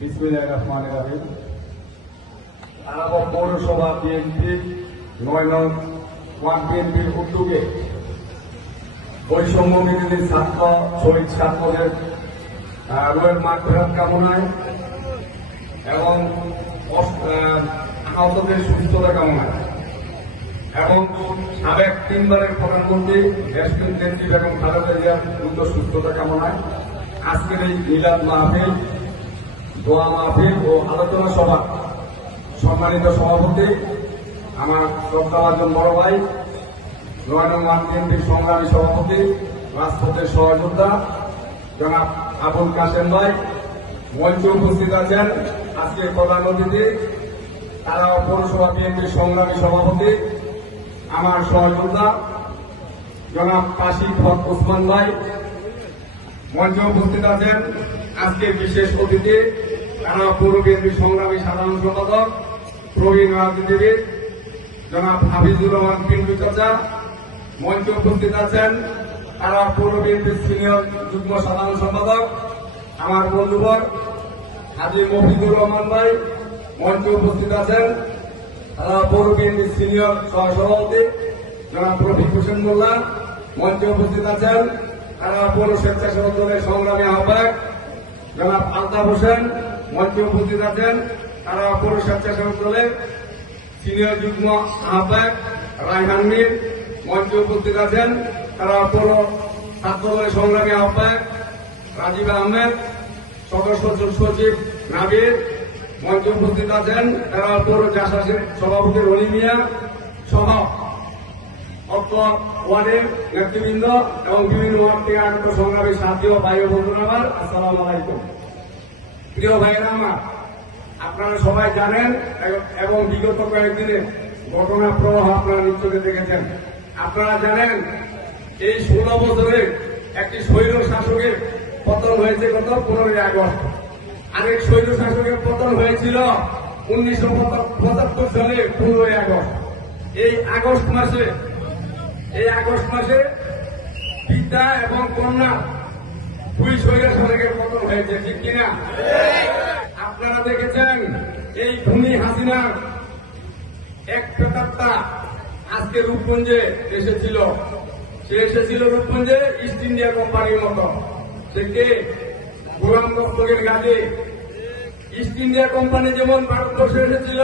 বিসমিল্লাহির রহমানির রহিম। আরাবত পৌরসভা বিএনপি ৯ নং ওয়ার্ড বিএনপির উদ্যোগে বৈষম্য বিরোধী ছাত্র শহীদ ছাত্রদের রোহের মাগফিরাত কামনায় এবং আহতদের সুস্থতা কামনায় এবং সাবেক 3 বারের প্রধানমন্ত্রী দেশনেত্রী বেগম খালেদা জিয়ার দ্রুত সুস্থতা কামনায় আজকের এই মিলাদ মাহফিল, দোয়া মাহফিল ও আলোচনা সভা সম্মানিত সভাপতি আমার শ্রদ্ধাভাজন বড় ভাই ৯ নং ওয়ার্ড বিএনপির সংগ্রামী সভাপতি রাজপথের সহযোদ্ধা জনাব আবুল কাশেম ভাই, মঞ্চে উপস্থিত আছেন আজকে প্রধান অতিথি তারা পৌরসভা বিএনপির সংগ্রামী সভাপতি আমার সহযোদ্ধা জনাব কাশিফ হক ওসমান ভাই, মঞ্চে উপস্থিত আছেন আজকের বিশেষ অতিথি তারা পৌর বিএনপির সংগ্রামী সাধারণ সম্পাদক প্রবীণ রাজনীতিবিদ জনাব হাফিজুর রহমান পিন্টু চাচা, মঞ্চে উপস্থিত আছেন তারা পৌর বিএনপির সিনিয়র যুগ্ম সাধারণ সম্পাদক আমার বন্ধুবর হাজী মফিজুর রহমান ভাই, মঞ্চে উপস্থিত আছেন তারা পৌর বিএনপির সিনিয়র সহসভাপতি জনাব রফিক হোসেন মোল্লা, মঞ্চে উপস্থিত আছেন তারা পৌর স্বেচ্ছাসেবক দলের সংগ্রামী আহ্বায়ক জনাব আলতাফ হোসেন, মঞ্চে উপস্থিত আছেন তারা পৌর স্বেচ্ছাসেবক দলের সিনিয়র যুগ্ম আহ্বায়ক রায়হান মীর, মঞ্চে উপস্থিত আছেন তারা পৌর ছাত্র দলের সংগ্রামী আহ্বায়ক রাজীব আহমেদ, সদস্য সচিব নাবির, মঞ্চে উপস্থিত আছেন তারা পৌর জাসাসের সভাপতি রনি মিয়া সহ অত্র ওয়ার্ডের নেতৃবৃন্দ এবং বিভিন্ন ওয়ার্ড থেকে আগত সংগ্রামী সাথী ও ভাই ও বন্ধুরা আমার আসসালামু আলাইকুম। প্রিয় ভাইয়েরা আমার, আপনারা সবাই জানেন এবং বিগত কয়েকদিনে ঘটনা প্রবাহ আপনারা নিশ্চয়ই দেখেছেন। আপনারা জানেন এই 16 বছরে একটি স্বৈর শাসকের পতন হয়েছে গত 15ই আগস্ট। আরেক স্বৈর শাসকের পতন হয়েছিল 1975 সালে 15ই আগস্ট। এই আগস্ট মাসে পিতা এবং কন্যা 2 স্বৈর শাসকের পতন হয়েছে, ঠিক কিনা? আপনারা দেখেছেন এই খুনি হাসিনার এক প্রেতাত্মা আজকে রূপগঞ্জে এসেছিল। সে এসেছিল রূপগঞ্জে ইস্ট ইন্ডিয়া কোম্পানির মতো। সে কে? Golam Dastagir Gazi. East India company যেমন ভারতবর্ষে এসেছিল,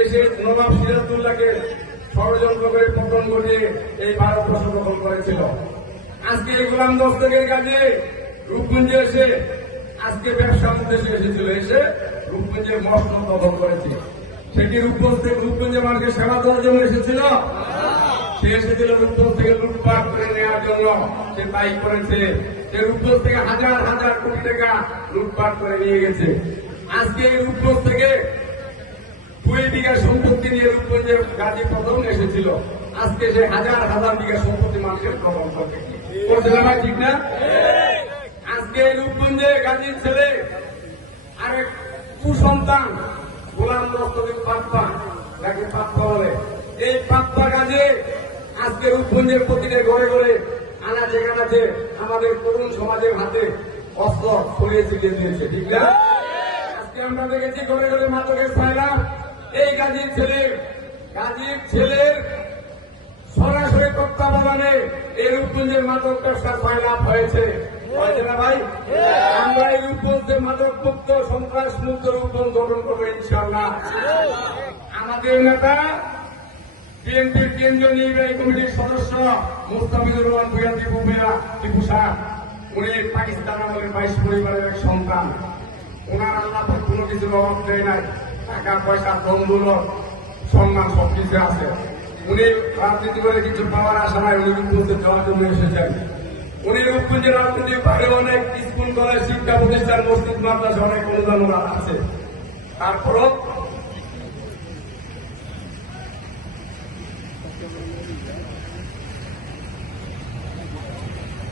এসে নবাব সিরাজউদ্দৌলাকে ষড়যন্ত্র করে পতন ঘটিয়ে এই ভারতবর্ষ দখল করেছিল। আজকে এই গোলাম দস্তগীর গাজী রূপগঞ্জে এসে আজকে ব্যবসার উদ্দেশ্যে এসেছিল, এসে রূপগঞ্জের মসনদ দখল করেছে। সে কি রূপগঞ্জ থেকে রূপগঞ্জে মানুষকে সেবা দেওয়ার জন্য এসেছিল? সে এসেছিল রূপগঞ্জ থেকে লুটপাট করে নেওয়ার জন্য। সে তাই করেছে। সে রূপগঞ্জ থেকে হাজার হাজার কোটি টাকা লুটপাট করে নিয়ে গেছে। আজকে এই রূপগঞ্জ থেকে 2 বিঘা সম্পত্তি নিয়ে রূপগঞ্জের গাজী প্রথম এসেছিল। আজকে সে হাজার হাজার বিঘা সম্পত্তি মানুষের গ্রহণ করতে করছিল না, ঠিক না? আজকে এই রূপগঞ্জে গাজীর ছেলে আরেক কুসন্তান গোলাম দস্তগীর পাপ্পা, যাকে পাপ্পা বলে, এই পাপ্পা গাজী আজকে রূপগঞ্জের প্রতিটা ঘরে ঘরে আনাচে কানাচে আমাদের তরুণ সমাজের হাতে অস্ত্র ছড়িয়ে ছিটিয়ে দিয়েছে, ঠিক না? আজকে আমরা দেখেছি ঘরে ঘরে মাদকের ছায়া। এই গাজীর ছেলের সরাসরি তত্ত্বাবধানে এই রূপগঞ্জের মাদক ব্যবসার ফাইলাপ হয়েছে না ভাই? আমরা এই রূপগঞ্জের মাদক মুক্ত সন্ত্রাস মুক্ত রূপগঞ্জ গঠন করবো ইনশাআল্লাহ। আমাদের নেতা বিএনপির কেন্দ্রীয় নির্বাহী কমিটির সদস্য মুস্তাফিজুর রহমান ভূঁইয়া টিপু সাহ, উনি পাকিস্তান আমলের 22 পরিবারের এক সন্তান। ওনার আল্লাহ কোনো কিছুর অভাব দেয় নাই, টাকা পয়সা দমগুলো সম্মান সবকিছু আছে। উনি রাজনীতি করে কিছু পাওয়ার আশা নাই, উনি রূপগঞ্জে যাওয়ার জন্য এসেছেন। উনি রূপগঞ্জের রাজনীতির বাইরে অনেক স্কুল কলেজ শিক্ষা প্রতিষ্ঠান মসজিদ মাদ্রাসা অনেক অনুদান আছে।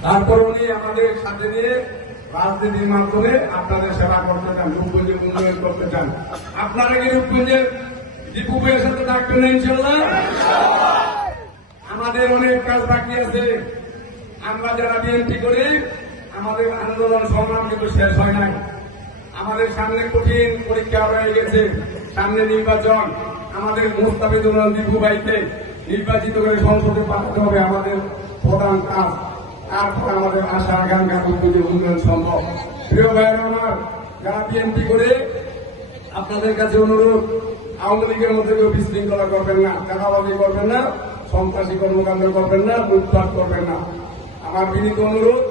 তারপর উনি আমাদের সাথে নিয়ে রাজনীতির মাধ্যমে আপনাদের সেবা করতে চান, রূপগঞ্জের উন্নয়ন করতে চান। আপনারা কি রূপগঞ্জের দীপু ভাইয়ের সাথে থাকবেন না ইনশাল্লাহ? আমাদের অনেক কাজ বাকি আছে। আমরা যারা বিএনপি করি, আমাদের আন্দোলন সংগ্রাম কিন্তু শেষ হয় নাই। আমাদের সামনে কঠিন পরীক্ষা রয়ে গেছে, সামনে নির্বাচন। আমাদের মুস্তাফিজুর রহমান দীপু ভাইকে নির্বাচিত করে সংসদে পাঠাতে হবে আমাদের প্রধান কাজ। তারপর আমাদের আশা আকাঙ্ক্ষা রূপগঞ্জের উন্নয়ন সম্ভব। প্রিয় ভাইয়েরা আমার, যারা বিএনপি করে, আপনাদের কাছে অনুরোধ, আওয়ামী লীগের মধ্যে কেউ বিশৃঙ্খলা করবেন না, চাঁদাবাজি করবেন না, সন্ত্রাসী কর্মকাণ্ড করবেন না, লুটপাট করবেন না। আমার বিনীত অনুরোধ,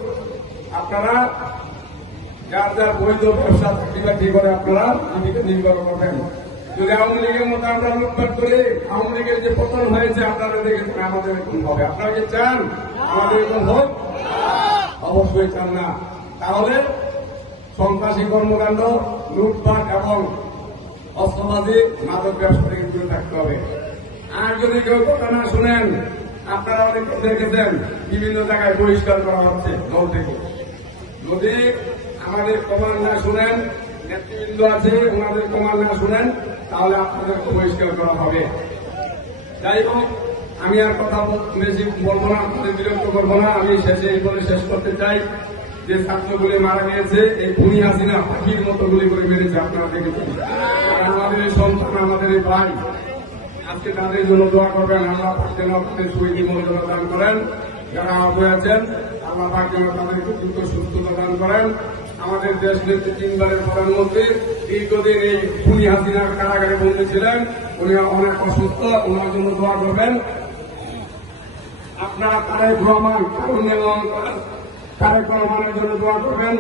আপনারা যার যার বৈধ ব্যবসা চাকরি করে আপনারা জীবিকা নির্বাহ করবেন। যদি আওয়ামী লীগের মতো আমরা লুটপাট করি, আওয়ামী লীগের যে পতন হয়েছে আপনারা দেখেছেন, আমাদের এরকম হবে। আপনারা কি চান আমাদের এরকম হোক? অবশ্যই চান না। তাহলে সন্ত্রাসী কর্মকাণ্ড, লুটপাট এবং অস্ত্রবাদী, মাদক ব্যবসা থেকে দূরে থাকতে হবে। আর যদি কেউ কথা না শুনেন, আপনারা অনেক দেখেছেন বিভিন্ন জায়গায় বহিষ্কার করা হচ্ছে দল থেকে। যদি আমাদের কমান্ড না শুনেন, নেতৃবৃন্দ আছে ওনাদের কমান্ড না শুনেন, তাহলে আপনাদেরকে বহিষ্কার করা হবে। যাই হোক, আমি আর কথা বেশি বলবো না, আপনাদের বিরক্ত করবো না। আমি শেষে এই বলে শেষ করতে চাই যে ছাত্রগুলি মারা গিয়েছে, এই খুনি হাসিনা পাখির মতো গুলি করে মেরেছে, আপনারা দেখেছেন। আমাদের এই সন্তান, আমাদের এই ভাই, আজকে তাদের জন্য দোয়া করবেন। আল্লাহ পাক যেন আপনাদের সুবিধি মর্যাদা দান করেন। যারা আহত হয়েছেন, আল্লাহ পাক যেন তাদেরকে দ্রুত সুস্থতা দান করেন। আমাদের দেশ নেত্রী, তিনবারের প্রধানমন্ত্রী, দীর্ঘদিন এই খুনি হাসিনার কারাগারে বন্দী ছিলেন, উনি অনেক অসুস্থ, ওনার জন্য দোয়া করবেন। আপনারা তারেক রহমানের জন্য দোয়া করবেন।